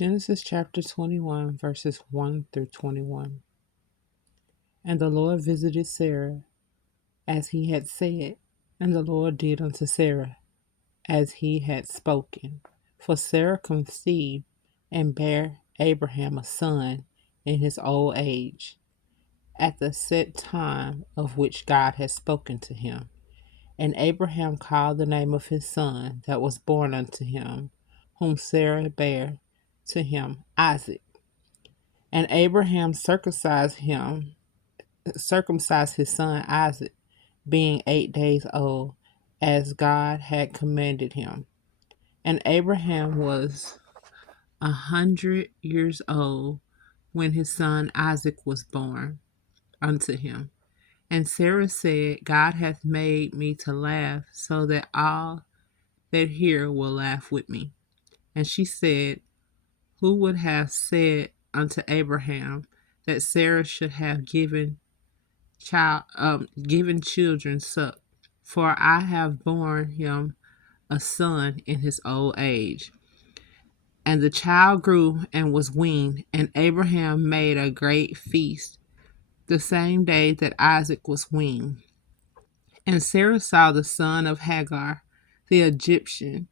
Genesis chapter 21, verses 1 through 21. And the Lord visited Sarah as he had said, and the Lord did unto Sarah as he had spoken. For Sarah conceived and bare Abraham a son in his old age, at the set time of which God had spoken to him. And Abraham called the name of his son that was born unto him, whom Sarah bare to him, Isaac. And Abraham circumcised his son Isaac, being 8 days old, as God had commanded him. And Abraham was 100 years old when his son Isaac was born unto him. And Sarah said, God hath made me to laugh, so that all that hear will laugh with me. And she said, who would have said unto Abraham that Sarah should have given children suck? For I have borne him a son in his old age. And the child grew and was weaned, and Abraham made a great feast the same day that Isaac was weaned. And Sarah saw the son of Hagar, the Egyptian,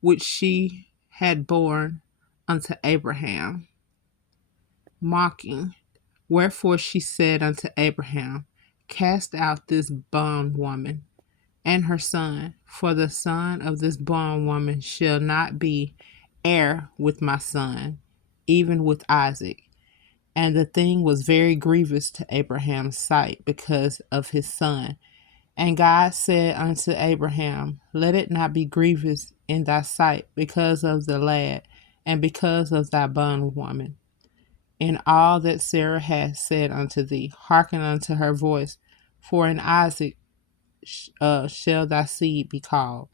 which she had borne unto Abraham, mocking. Wherefore she said unto Abraham, cast out this bondwoman and her son, for the son of this bondwoman shall not be heir with my son, even with Isaac. And the thing was very grievous to Abraham's sight because of his son. And God said unto Abraham, let it not be grievous in thy sight because of the lad, and because of thy bondwoman. In all that Sarah hath said unto thee, hearken unto her voice, for in Isaac shall thy seed be called.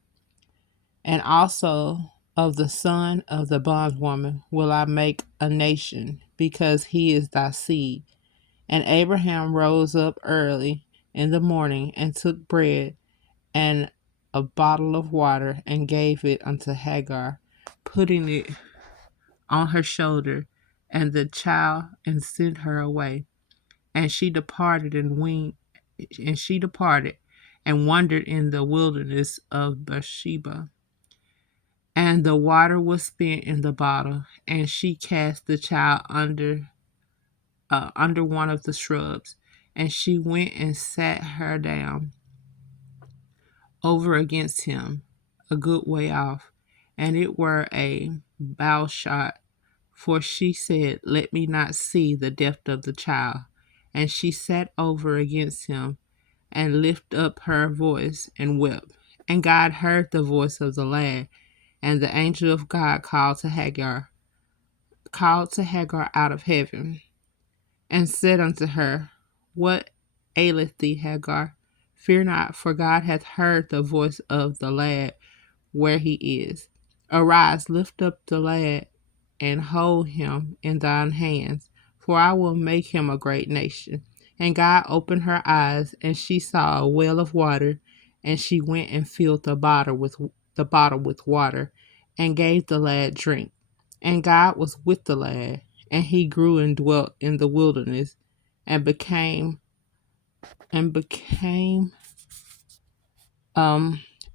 And also of the son of the bondwoman will I make a nation, because he is thy seed. And Abraham rose up early in the morning, and took bread and a bottle of water, and gave it unto Hagar, putting it on her shoulder, and the child, and sent her away. And she departed and wandered in the wilderness of Beersheba. And the water was spent in the bottle, and she cast the child under one of the shrubs. And she went and sat her down over against him, a good way off, and it were a bow shot. For she said, let me not see the death of the child. And she sat over against him, and lifted up her voice, and wept. And God heard the voice of the lad. And the angel of God called to Hagar out of heaven, and said unto her, what aileth thee, Hagar? Fear not, for God hath heard the voice of the lad where he is. Arise, lift up the lad, and hold him in thine hands, for I will make him a great nation. And God opened her eyes, and she saw a well of water, and she went and filled the bottle with water, and gave the lad drink. And God was with the lad, and he grew and dwelt in the wilderness, and became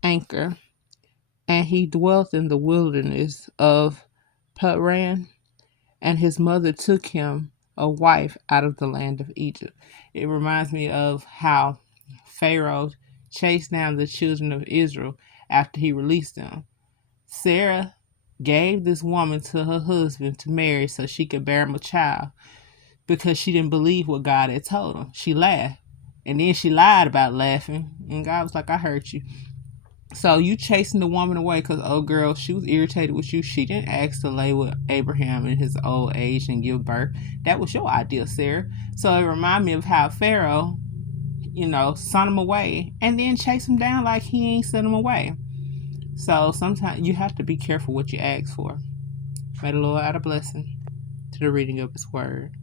anchor. And he dwelt in the wilderness of Paran, and his mother took him a wife out of the land of Egypt. It reminds me of how Pharaoh chased down the children of Israel after he released them. Sarah gave this woman to her husband to marry so she could bear him a child, because she didn't believe what God had told him. She laughed. And then she lied about laughing. And God was like, I heard you. So you chasing the woman away because, oh girl, she was irritated with you. She didn't ask to lay with Abraham in his old age and give birth. That was your idea, Sarah. So it reminded me of how Pharaoh, sent him away and then chased him down like he ain't sent him away. So sometimes you have to be careful what you ask for. May the Lord add a blessing to the reading of his word.